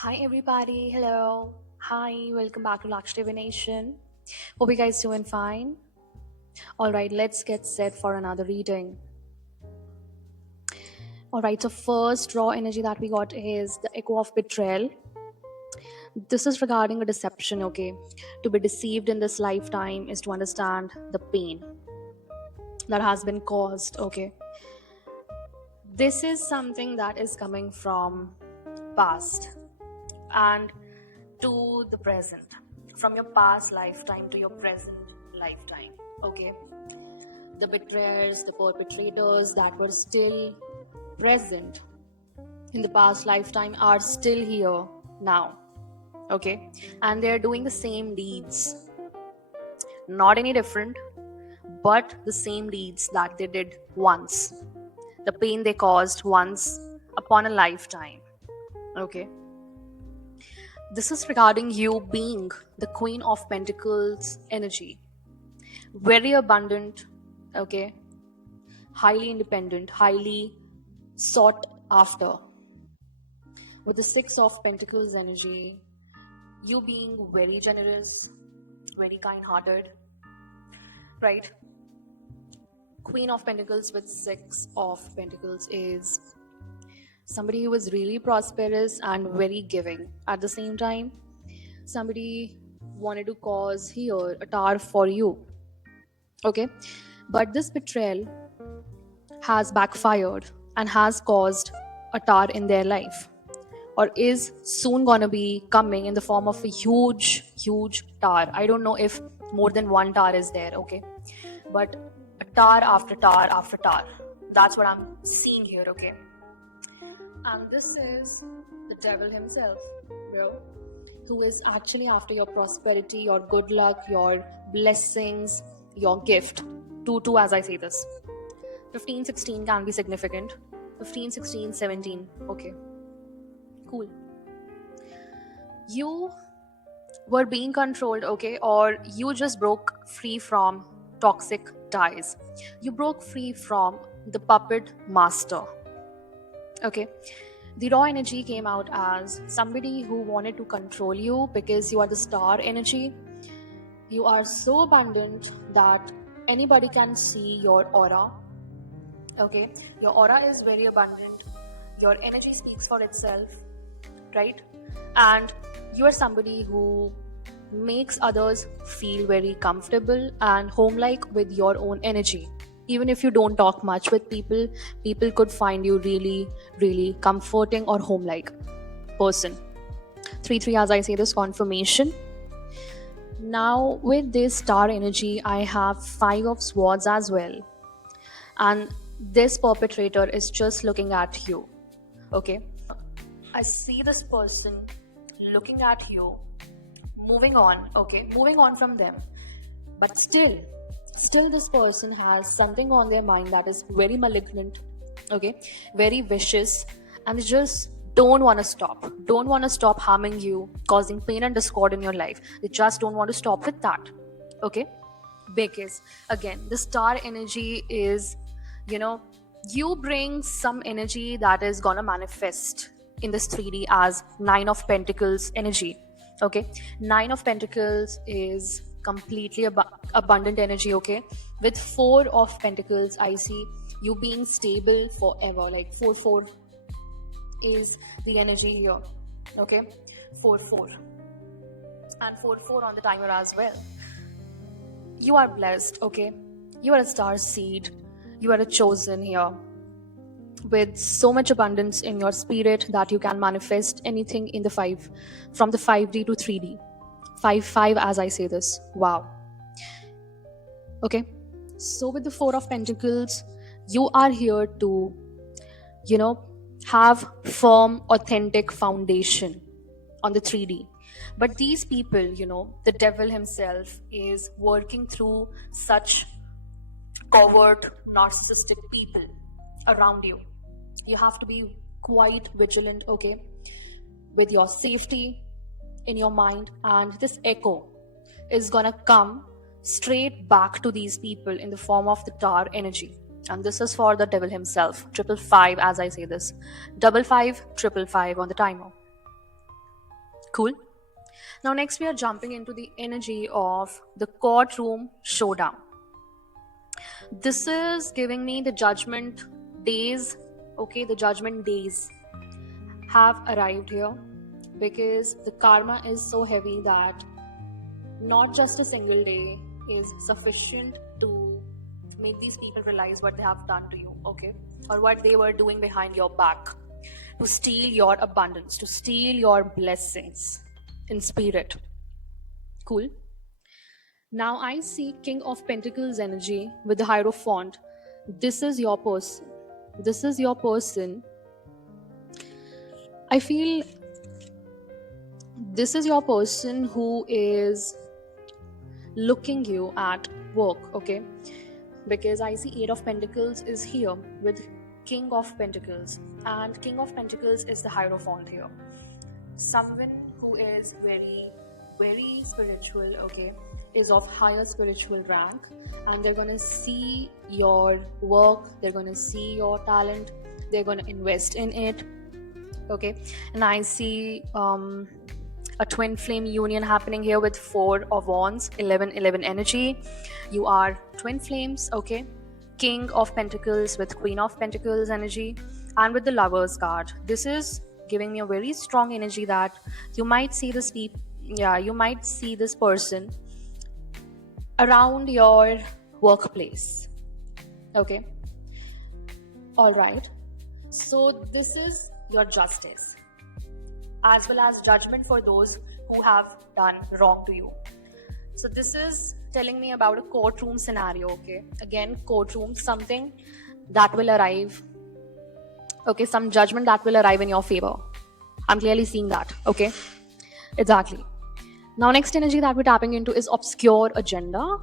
Hi everybody, hello. Hi, welcome back to Lakshdevi Nation. Hope you guys doing fine. Alright, let's get set for another reading. Alright, so first raw energy that we got is the echo of betrayal. This is regarding a deception, okay? To be deceived in this lifetime is to understand the pain that has been caused, okay? This is something that is coming from past and to the present, from your past lifetime to your present lifetime, okay? The betrayers, the perpetrators that were still present in the past lifetime are still here now, okay? And they're doing the same deeds, not any different, but the same deeds that they did once, the pain they caused once upon a lifetime, okay? This is regarding you being the Queen of Pentacles energy. Very abundant, okay? Highly independent, highly sought after. With the Six of Pentacles energy, you being very generous, very kind hearted, right? Queen of Pentacles with Six of Pentacles is somebody who is really prosperous and very giving. At the same time, somebody wanted to cause here a tower for you, okay? But this betrayal has backfired and has caused a tower in their life, or is soon gonna be coming in the form of a huge tower. I don't know if more than one tower is there, okay? But a tower after tower after tower. That's what I'm seeing here, okay? And this is the devil himself, bro, who is actually after your prosperity, your good luck, your blessings, your gift. 2 as I say this. 15, 16 can be significant. 15, 16, 17. Okay. Cool. You were being controlled, okay? Or you just broke free from toxic ties. You broke free from the puppet master. Okay. The raw energy came out as somebody who wanted to control you because you are the star energy. You are so abundant that anybody can see your aura. Okay, your aura is very abundant, your energy speaks for itself, right? And you are somebody who makes others feel very comfortable and home like with your own energy. Even if you don't talk much with people, people could find you really comforting or home like person. 3 3 as I say this confirmation. Now with this star energy I have 5 of swords as well, and this perpetrator is just looking at you, okay? I see this person looking at you, moving on, okay, moving on from them, but still this person has something on their mind that is very malignant, okay, very vicious, and they just don't want to stop harming you, causing pain and discord in your life. They just don't want to stop with that, okay? Because again, the star energy is, you know, you bring some energy that is gonna manifest in this 3D as 9 of Pentacles energy, okay? 9 of Pentacles is completely abundant energy, okay? With 4 of Pentacles I see you being stable forever, like 4 4 is the energy here, okay? 4 4 and 4 4 on the timer as well. You are blessed, okay? You are a star seed, you are a chosen here, with so much abundance in your spirit that you can manifest anything in the 5, from the 5D to 3D. 5 5 as I say this. Wow. Okay, so with the 4 of Pentacles, you are here to, you know, have firm authentic foundation on the 3D. But these people, you know, the devil himself is working through such covert narcissistic people around you. You have to be quite vigilant, okay, with your safety in your mind. And this echo is gonna come straight back to these people in the form of the Tower energy. And this is for the devil himself. 555 as I say this. 55 555 on the timer. Cool. Now next we are jumping into the energy of the courtroom showdown. This is giving me the judgment days. Okay, the judgment days have arrived here because the karma is so heavy that not just a single day is sufficient to make these people realize what they have done to you, okay, or what they were doing behind your back to steal your abundance, to steal your blessings in spirit. Cool. Now I see King of Pentacles energy with the Hierophant. This is your person. This is your person. I feel this is your person who is looking you at work, okay? Because I see Eight of Pentacles is here with King of Pentacles, and King of Pentacles is the Hierophant here. Someone who is very, very spiritual, okay, is of higher spiritual rank, and they're gonna see your work, they're gonna see your talent, they're gonna invest in it, okay? And I see a twin flame union happening here with Four of Wands, 11-11 energy. You are twin flames, okay? King of Pentacles with Queen of Pentacles energy, and with the Lovers card. This is giving me a very strong energy that you might see this you might see this person around your workplace, okay? All right. So this is your justice, as well as judgment for those who have done wrong to you. So this is telling me about a courtroom scenario, okay? Again, courtroom, something that will arrive, okay? Some judgment that will arrive in your favor. I'm clearly seeing that, okay? Exactly. Now, next energy that we're tapping into is obscure agenda.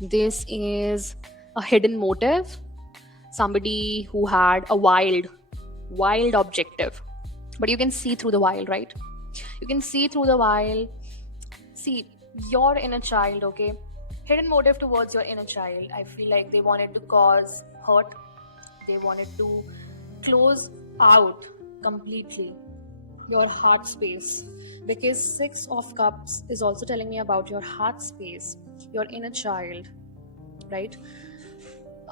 This is a hidden motive. Somebody who had a wild objective. But you can see through the wild, right? You can see through the wild. See, your inner child, okay? Hidden motive towards your inner child. I feel like they wanted to cause hurt. They wanted to close out completely your heart space. Because Six of Cups is also telling me about your heart space, your inner child, right?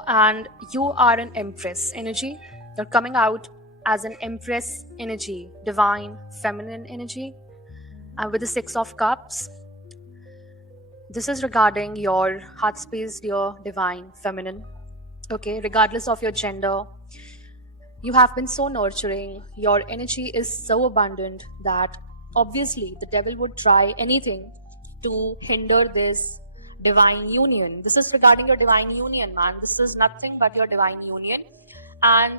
And you are an Empress energy. You're coming out as an Empress energy, divine, feminine energy. And with the Six of Cups, this is regarding your heart space, your divine, feminine. Okay, regardless of your gender, you have been so nurturing. Your energy is so abundant that obviously the devil would try anything to hinder this divine union. This is regarding your divine union, man. This is nothing but your divine union. And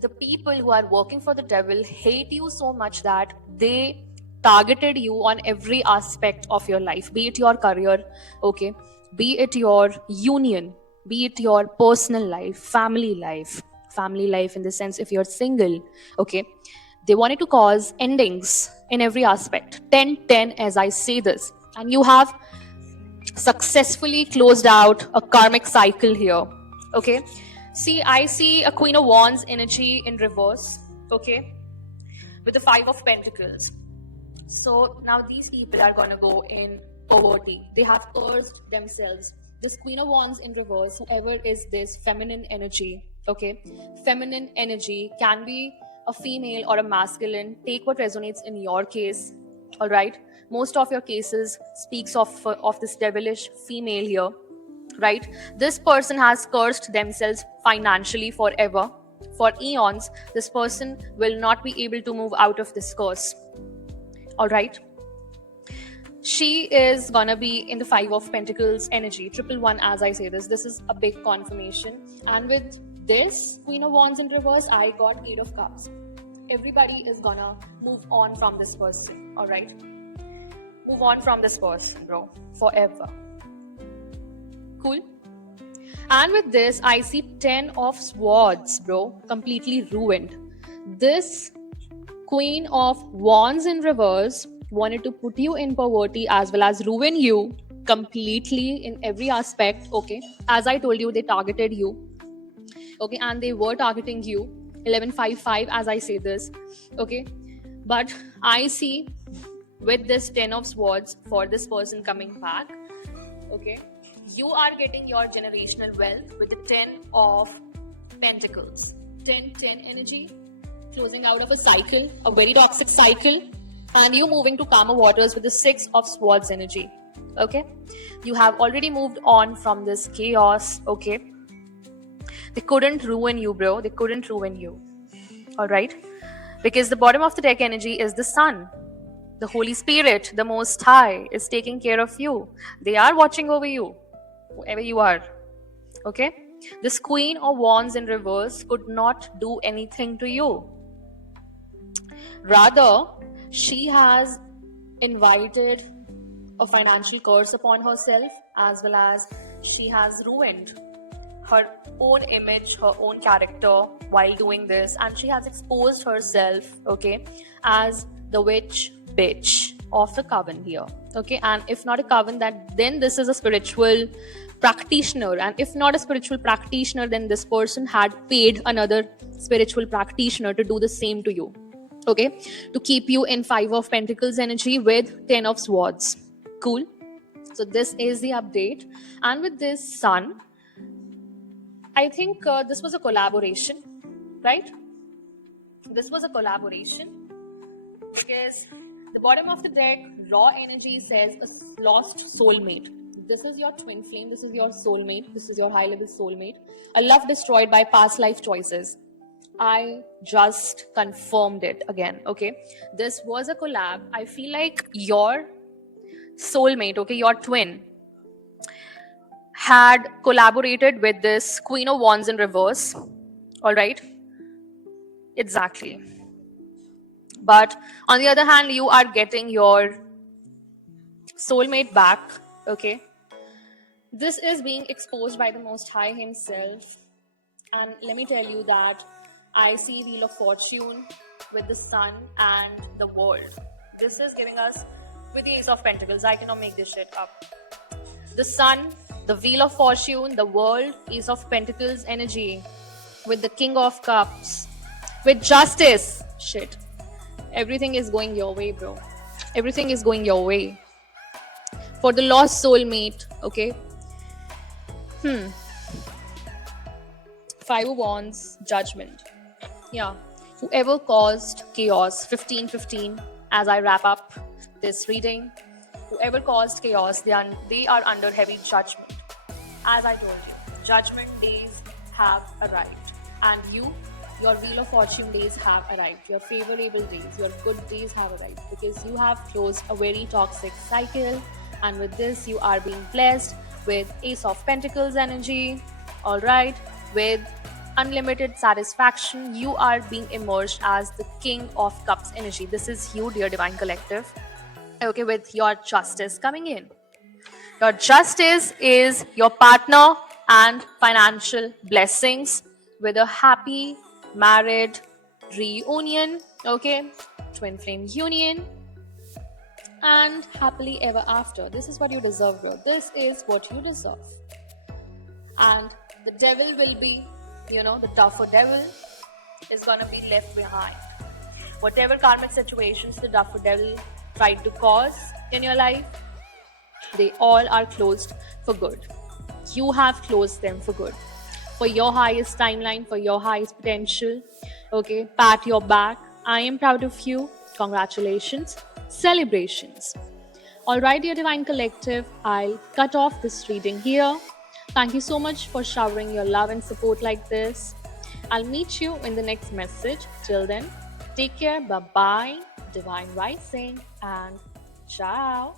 the people who are working for the devil hate you so much that they targeted you on every aspect of your life, be it your career, okay, be it your union, be it your personal life, family life in the sense if you're single, okay. They wanted to cause endings in every aspect, 10-10 as I say this, and you have successfully closed out a karmic cycle here, okay. See, I see a Queen of Wands energy in reverse, okay, with the Five of Pentacles. So now these people are going to go in poverty. They have cursed themselves. This Queen of Wands in reverse, whoever is this feminine energy, okay, feminine energy can be a female or a masculine. Take what resonates in your case, all right. Most of your cases speaks of this devilish female here, right? This person has cursed themselves financially forever, for eons. This person will not be able to move out of this curse, all right. She is gonna be in the Five of Pentacles energy, 111 as I say this. This is a big confirmation. And with this Queen of Wands in reverse, I got Eight of Cups. Everybody is gonna move on from this person, all right. Move on from this person, bro, forever. Cool. And with this, I see 10 of Swords, bro, completely ruined. This Queen of Wands in reverse wanted to put you in poverty as well as ruin you completely in every aspect, okay. As I told you, they targeted you, okay, and they were targeting you, 1155 as I say this, okay. But I see with this 10 of swords for this person coming back. Okay, you are getting your generational wealth with the 10 of pentacles. 10 energy, closing out of a cycle, a very toxic cycle, and you moving to calmer waters with the 6 of swords energy. Okay, you have already moved on from this chaos. Okay, they couldn't ruin you, bro. They couldn't ruin you. All right, because the bottom of the deck energy is the sun. The Holy Spirit, the Most High, is taking care of you. They are watching over you, whoever you are. Okay? This Queen of Wands in reverse could not do anything to you. Rather, she has invited a financial curse upon herself, as well as she has ruined her own image, her own character while doing this, and she has exposed herself, okay, as the witch bitch of the coven here. Okay, and if not a coven, that then this is a spiritual practitioner, and if not a spiritual practitioner, then this person had paid another spiritual practitioner to do the same to you. Okay, to keep you in 5 of pentacles energy with 10 of swords. Cool. So this is the update, and with this sun, I think this was a collaboration, right? This was a collaboration because the bottom of the deck, raw energy, says a lost soulmate. This is your twin flame, this is your soulmate, this is your high level soulmate. A love destroyed by past life choices. I just confirmed it again, okay? This was a collab. I feel like your soulmate, okay, your twin, had collaborated with this Queen of Wands in reverse. All right? Exactly. But on the other hand, you are getting your soulmate back. Okay? This is being exposed by the Most High himself. And let me tell you that I see Wheel of Fortune with the sun and the world. This is giving us with the Ace of Pentacles. I cannot make this shit up. The sun, the Wheel of Fortune, the world, Ace of Pentacles energy with the King of Cups, with justice. Shit. Everything is going your way, bro. Everything is going your way. For the lost soulmate, okay? 5 of Wands, Judgment. Yeah. Whoever caused chaos, 15-15, as I wrap up this reading, whoever caused chaos, they are under heavy judgment. As I told you, judgment days have arrived. And your Wheel of Fortune days have arrived. Your favorable days, your good days have arrived. Because you have closed a very toxic cycle. And with this, you are being blessed with Ace of Pentacles energy. Alright? With unlimited satisfaction, you are being emerged as the King of Cups energy. This is you, dear Divine Collective. Okay, with your justice coming in. Your justice is your partner and financial blessings with a happy married reunion, okay, twin flame union, and happily ever after. This is what you deserve, bro. This is what you deserve. And the devil will be, the tougher devil is gonna be left behind. Whatever karmic situations the tougher devil tried to cause in your life, they all are closed for good. You have closed them for good. For your highest timeline, for your highest potential. Okay, pat your back. I am proud of you. Congratulations. Celebrations. Alright, dear Divine Collective, I'll cut off this reading here. Thank you so much for showering your love and support like this. I'll meet you in the next message. Till then, take care. Bye-bye. Divine Rising and ciao.